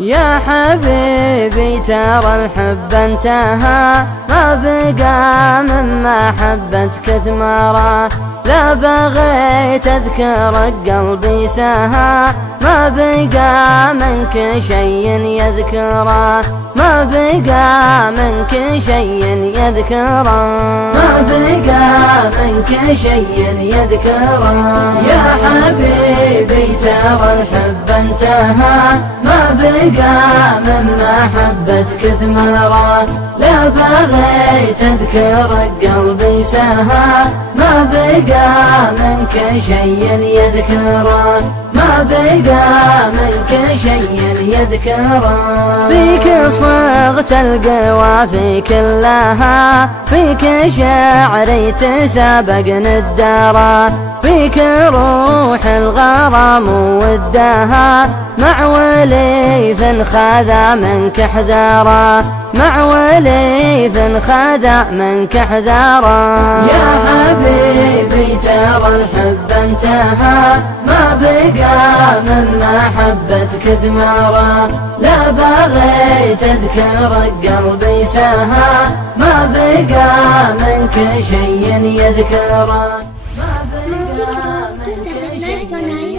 يا حبيبي ترى الحب انتهى، ما بقى من محبتك ثمرة، لا بغيت اذكرك قلبي سهى، ما بقى منك شيء يذكره، ما بقى منك شيء يذكره، ما بقى منك شيء يذكره. يا حبيبي ترى الحب انتهى، ما بقى من محبتك ثمرة، لا بغيت اذكرك قلبي سهى، ما بقى منك شيء يذكره، ما بقى منك شيء يذكره. فيك صغت القوافي كلها، فيك شعري تسابقني الدارة، فيك روح الغرام ودها، مع وليف خذا منك حذاره، مع وليف خذا منك حذاره. يا حبيبي ترى الحب انتهى، ما بقى من محبتك ثمرة، لا بغيت اذكرك قلبي سهى، ما بقى منك شيء يذكره، ما بقى منك شيء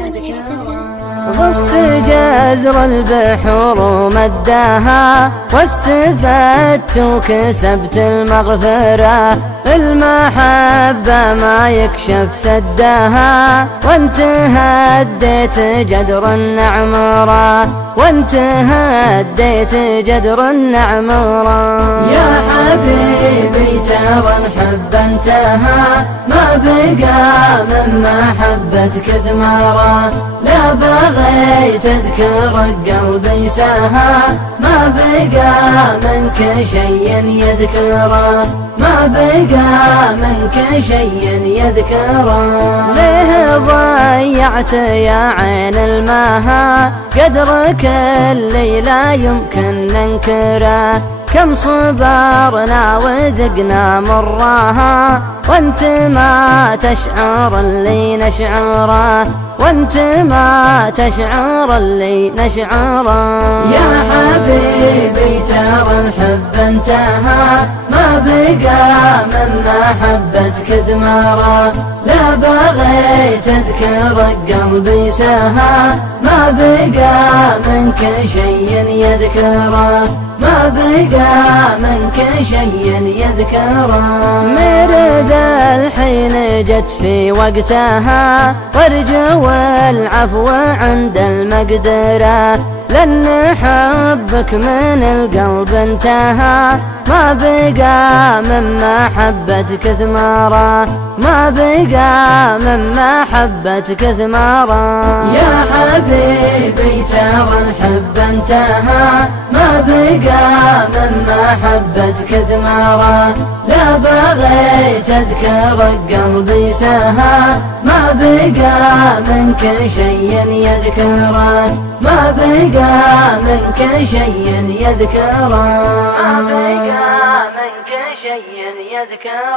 يذكره. غصت جزر البحور ومداها، واستفدت وكسبت المغفرة، المحبة ما يكشف سدها، وانت هديت جدر النعمرة، وانت هديت جدر النعمرة. يا حبيبي ترى الحب انتهى، ما بقى من محبتك ثمرة، لا بغيت اذكرك قلبي سهى، ما بقى منك شيء يذكره، ما بقى منك شيء يذكره. ليه ضيعت يا عين المها قدرك اللي لا يمكن ننكره، كم صبرنا وذقنا مرها، وانت ما تشعر اللي نشعره، وانت ما تشعر اللي نشعره. يا حبيبي ترى الحب انتهى، ما بقى من محبتك ثمرة، لا بغيت اذكرك قلبي سهى، ما بقى منك شيء يذكره، ما بقى منك شيء يذكره. مرد الحين جت في وقتها، وارجو العفو عند المقدرة، لأن حبك من القلب انتهى، ما بقى من محبتك ثمرة، ما بقى من محبتك ثمرة. يا حبيبي ترى الحب انتهى، ما بقى من محبتك ثمرة، لا بغيت اذكرك قلبي سهى، ما بقى منك شيء يذكره، ما بقى منك شيء يذكره، ما بقى منك شيء يذكره.